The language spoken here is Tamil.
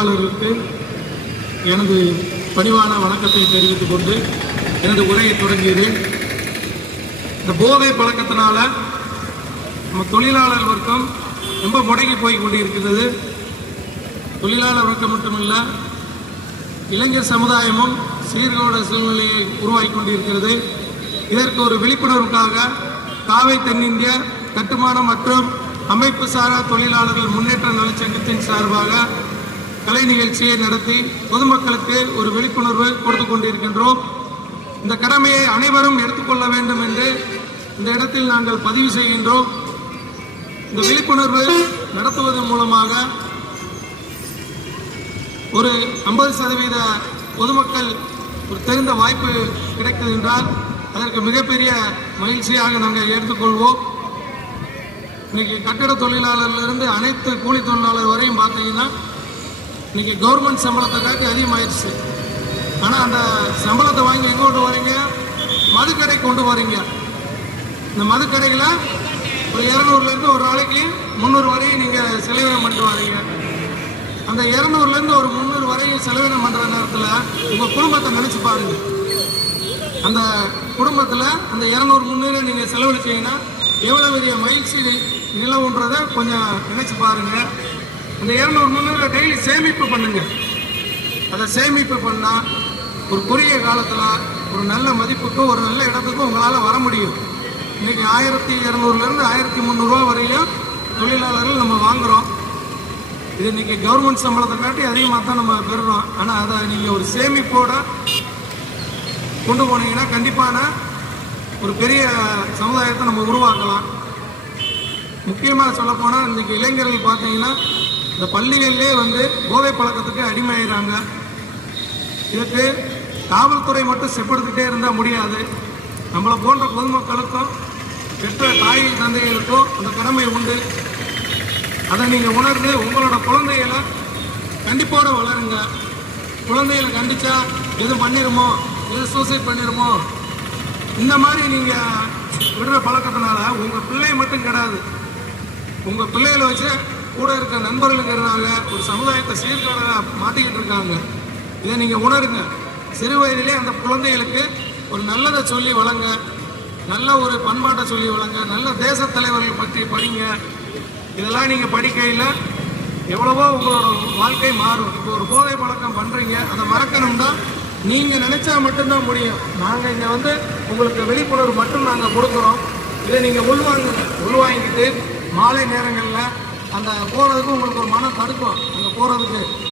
தொழிலாளர்களுக்கு எனது பணிவான வணக்கத்தை தெரிவித்துக் கொண்டு எனது உரையை தொடங்கியது. இந்த போதை பழக்கத்தினால நம்ம தொழிலாளர் வர்க்கம் ரொம்ப முடங்கி போய் கொண்டிருக்கிறது. தொழிலாளர் வர்க்கம் மட்டுமல்ல, இளைஞர் சமுதாயமும் சீர்கோட சூழ்நிலையை உருவாக்கி கொண்டிருக்கிறது. இதற்கு ஒரு விழிப்புணர்வுக்காக காவை தென்னிந்திய கட்டுமானம் மற்றும் அமைப்பு சாரா தொழிலாளர்கள் முன்னேற்ற நலச்சங்கத்தின் சார்பாக கலை நிகழ்ச்சியை நடத்தி பொதுமக்களுக்கு ஒரு விழிப்புணர்வு கொடுத்து கொண்டிருக்கின்றோம். இந்த கடமையை அனைவரும் எடுத்துக்கொள்ள வேண்டும் என்று இந்த இடத்தில் நாங்கள் பதிவு செய்கின்றோம். இந்த விழிப்புணர்வு நடத்துவதன் மூலமாக ஒரு 50% பொதுமக்கள் ஒரு தெரிந்த வாய்ப்பு கிடைக்கிறது என்றால் அதற்கு மிகப்பெரிய மகிழ்ச்சியாக நாங்கள் எடுத்துக்கொள்வோம். இன்னைக்கு கட்டட தொழிலாளர்லேருந்து அனைத்து கூலி தொழிலாளர் வரையும் பார்த்தீங்கன்னா இன்னைக்கு கவர்மெண்ட் சம்பளத்தை காட்டி அதிகமாயிடுச்சு. ஆனால் அந்த சம்பளத்தை வாங்கி எங்கே கொண்டு வரீங்க? மதுக்கடை கொண்டு வரீங்க. இந்த மதுக்கடையில் ஒரு 200லேருந்து ஒரு நாளைக்கு 300 வரையும் நீங்கள் செலவினம் பண்ணிட்டு வரீங்க. அந்த 200லேருந்து ஒரு 300 வரையும் செலவினம் பண்ணுற நேரத்தில் உங்கள் குடும்பத்தை நினச்சி பாருங்க. அந்த குடும்பத்தில் அந்த 200-300 நீங்கள் செலவழிச்சீங்கன்னா எவ்வளோ பெரிய மகிழ்ச்சி நிலவுன்றதை கொஞ்சம் நினச்சி பாருங்கள். அந்த 200-300 டெய்லி சேமிப்பு பண்ணுங்க. அதை சேமிப்பு பண்ணால் ஒரு குறுகிய காலத்தில் ஒரு நல்ல மதிப்புக்கும் ஒரு நல்ல இடத்துக்கும் உங்களால் வர முடியும். இன்றைக்கி 1200லேருந்து 1300 வரையிலும் தொழிலாளர்கள் நம்ம வாங்குகிறோம். இது இன்றைக்கி கவர்மெண்ட் சம்பளத்தை காட்டி அதிகமாக தான் நம்ம பெறுறோம். ஆனால் அதை நீங்கள் ஒரு சேமிப்போடு கொண்டு போனீங்கன்னா கண்டிப்பான ஒரு பெரிய சமுதாயத்தை நம்ம உருவாக்கலாம். முக்கியமாக சொல்லப்போனால் இன்றைக்கி இளைஞர்கள் பார்த்தீங்கன்னா இந்த பள்ளிகளிலே போதை பழக்கத்துக்கு அடிமையாகிறாங்க. இதுக்கு காவல்துறை மட்டும் செப்படுத்திட்டே இருந்தால் முடியாது. நம்மளை போன்ற பொதுமக்களுக்கும் பெற்ற தாய் தந்தைகளுக்கும் அந்த கடமை உண்டு. அதை நீங்கள் உணர்ந்து உங்களோட குழந்தைகளை கண்டிப்போடு வளருங்க. குழந்தைகளை கண்டிச்சா எது பண்ணிடுமோ, எது சூசைட் பண்ணிடுமோ, இந்த மாதிரி நீங்கள் விடுற பழக்கத்தினால உங்கள் பிள்ளை மட்டும் கிடையாது, உங்கள் பிள்ளைகளை வச்சு கூட இருக்க நண்பர்களுங்கிறதுனால ஒரு சமுதாயத்தை சீர்கேடாக மாற்றிக்கிட்டு இருக்காங்க. இதை நீங்கள் உணருங்க. சிறு வயதிலே அந்த குழந்தைகளுக்கு ஒரு நல்லதை சொல்லி வளங்க, நல்ல ஒரு பண்பாட்டை சொல்லி வளங்க, நல்ல தேச தலைவர்கள் பற்றி படிங்க. இதெல்லாம் நீங்கள் படிக்கையில் எவ்வளவோ உங்களோட வாழ்க்கை மாறும். இப்போ ஒரு போதை பழக்கம் பண்ணுறீங்க, அதை மறக்கணும்னா நீங்கள் நினச்சா மட்டும்தான் முடியும். நாங்கள் இங்கே உங்களுக்கு விழிப்புணர்வு மட்டும் நாங்கள் கொடுக்குறோம். இதை நீங்கள் உள்வாங்கிட்டு மாலை நேரங்களில் அந்த போகிறதுக்கு உங்களுக்கு ஒரு மனம் தடுக்கும். அங்கே போகிறதுக்கு